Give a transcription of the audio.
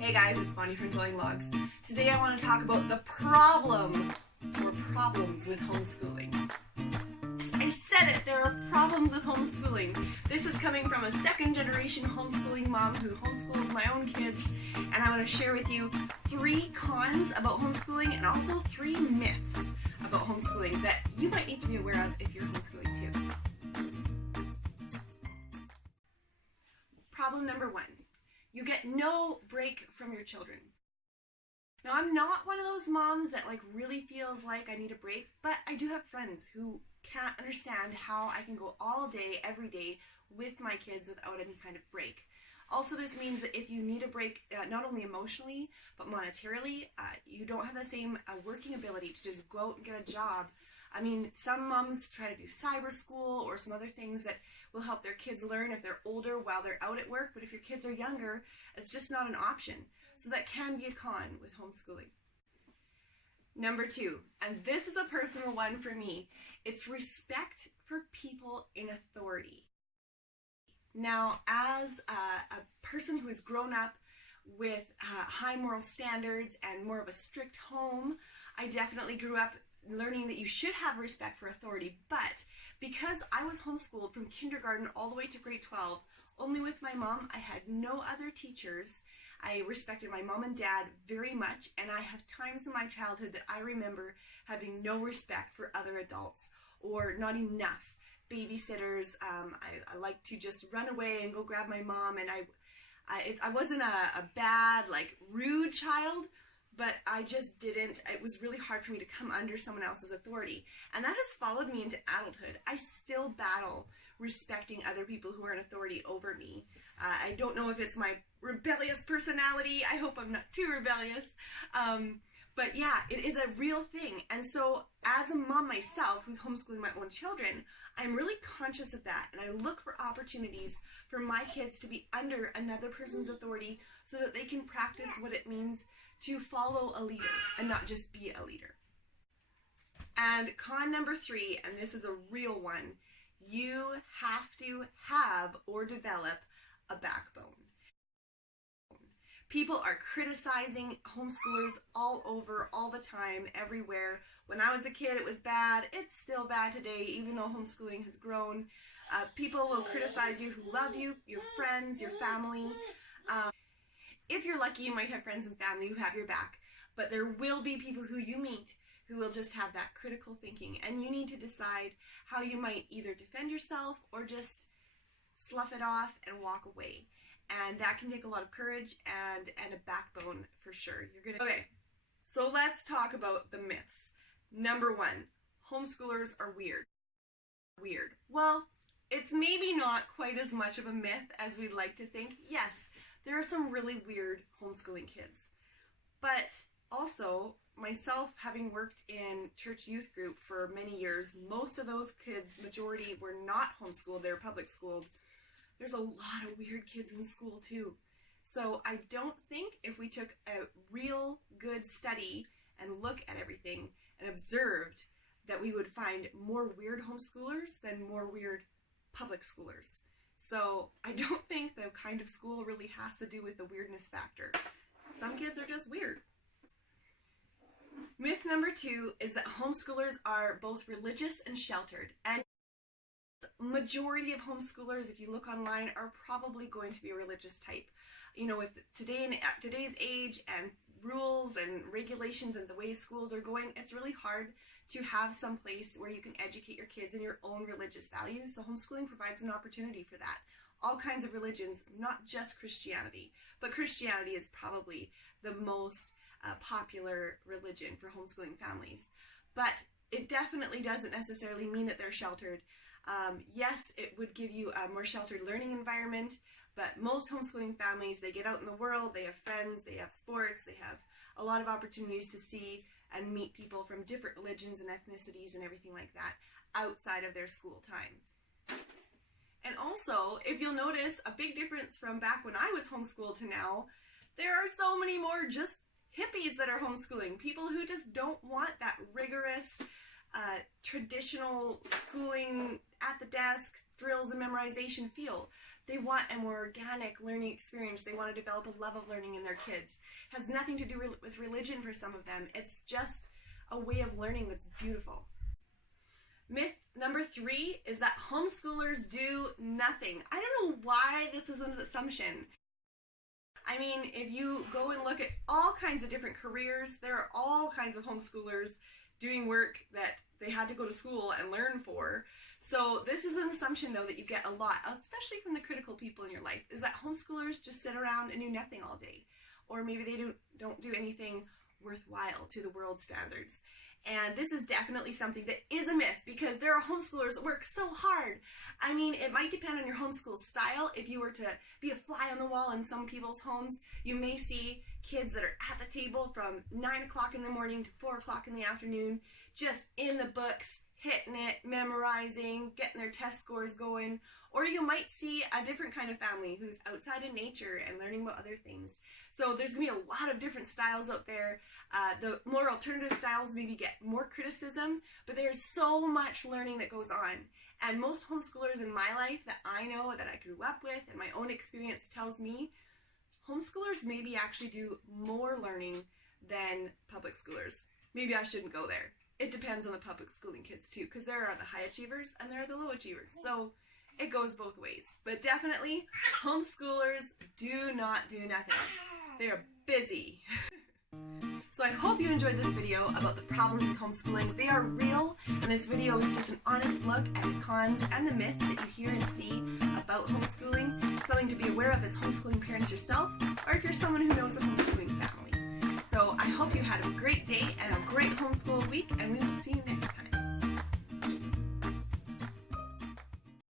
Hey guys, it's Bonnie from Glowing Logs. Today I want to talk about the problem or problems with homeschooling. I said it, there are problems with homeschooling. This is coming from a second generation homeschooling mom who homeschools my own kids, and I want to share with you 3 cons about homeschooling and also 3 myths about homeschooling that you might need to be aware of if you're homeschooling too. Problem number 1. You get no break from your children. Now, I'm not one of those moms that really feels like I need a break, but I do have friends who can't understand how I can go all day, every day with my kids without any kind of break. Also, this means that if you need a break, not only emotionally, but monetarily, you don't have the same working ability to just go out and get a job. I mean, some moms try to do cyber school or some other things that will help their kids learn if they're older while they're out at work, but if your kids are younger, it's just not an option. So that can be a con with homeschooling. Number 2, and this is a personal one for me, it's respect for people in authority. Now, as a person who has grown up with high moral standards and more of a strict home, I definitely grew up learning that you should have respect for authority, but because I was homeschooled from kindergarten all the way to grade 12, only with my mom, I had no other teachers. I respected my mom and dad very much, and I have times in my childhood that I remember having no respect for other adults or not enough babysitters. I like to just run away and go grab my mom, and I wasn't a bad, rude child, but I just didn't, it was really hard for me to come under someone else's authority. And that has followed me into adulthood. I still battle respecting other people who are in authority over me. I don't know if it's my rebellious personality. I hope I'm not too rebellious. But yeah, it is a real thing. And so as a mom myself who's homeschooling my own children, I'm really conscious of that. And I look for opportunities for my kids to be under another person's authority so that they can practice what it means to follow a leader and not just be a leader. And con number 3, and this is a real one, you have to have or develop a backbone. People are criticizing homeschoolers all over, all the time, everywhere. When I was a kid, it was bad. It's still bad today, even though homeschooling has grown. People will criticize you who love you, your friends, your family. If you're lucky, you might have friends and family who have your back, but there will be people who you meet who will just have that critical thinking, and you need to decide how you might either defend yourself or just slough it off and walk away. And that can take a lot of courage and a backbone for sure. Okay, so let's talk about the myths. Number 1, homeschoolers are weird. Weird. Well, it's maybe not quite as much of a myth as we'd like to think. Yes, there are some really weird homeschooling kids. But also, myself having worked in church youth group for many years, most of those kids, majority, were not homeschooled, they were public schooled. There's a lot of weird kids in school too. So I don't think if we took a real good study and look at everything and observed that we would find more weird homeschoolers than more weird public schoolers. So I don't think the kind of school really has to do with the weirdness factor. Some kids are just weird. Myth number 2 is that homeschoolers are both religious and sheltered. And majority of homeschoolers, if you look online, are probably going to be a religious type. You know, with today's age and rules and regulations and the way schools are going, it's really hard to have some place where you can educate your kids in your own religious values. So homeschooling provides an opportunity for that. All kinds of religions, not just Christianity, but Christianity is probably the most popular religion for homeschooling families. But it definitely doesn't necessarily mean that they're sheltered. Yes, it would give you a more sheltered learning environment, but most homeschooling families, they get out in the world, they have friends, they have sports, they have a lot of opportunities to see and meet people from different religions and ethnicities and everything like that outside of their school time. And also, if you'll notice, a big difference from back when I was homeschooled to now, there are so many more just hippies that are homeschooling, people who just don't want that rigorous, traditional schooling at the desk, drills and memorization feel. They want a more organic learning experience. They want to develop a love of learning in their kids. It has nothing to do with religion for some of them. It's just a way of learning that's beautiful. Myth number 3 is that homeschoolers do nothing. I don't know why this is an assumption. I mean, if you go and look at all kinds of different careers, there are all kinds of homeschoolers doing work that they had to go to school and learn for. So this is an assumption, though, that you get a lot, especially from the critical people in your life, is that homeschoolers just sit around and do nothing all day. Or maybe they don't do anything worthwhile to the world standards. And this is definitely something that is a myth, because there are homeschoolers that work so hard. I mean, it might depend on your homeschool style. If you were to be a fly on the wall in some people's homes, you may see kids that are at the table from 9 o'clock in the morning to 4 o'clock in the afternoon, just in the books, hitting it, memorizing, getting their test scores going. Or you might see a different kind of family who's outside in nature and learning about other things. So there's going to be a lot of different styles out there. The more alternative styles maybe get more criticism, but there's so much learning that goes on. And most homeschoolers in my life that I know, that I grew up with, and my own experience tells me, homeschoolers maybe actually do more learning than public schoolers. Maybe I shouldn't go there. It depends on the public schooling kids too, because there are the high achievers and there are the low achievers. So it goes both ways. But definitely, homeschoolers do not do nothing. They are busy. So I hope you enjoyed this video about the problems with homeschooling. They are real, and this video is just an honest look at the cons and the myths that you hear and see about homeschooling, something to be aware of as homeschooling parents yourself, or if you're someone who knows a homeschooling family. So I hope you had a great day and a great homeschool week, and we will see you next time.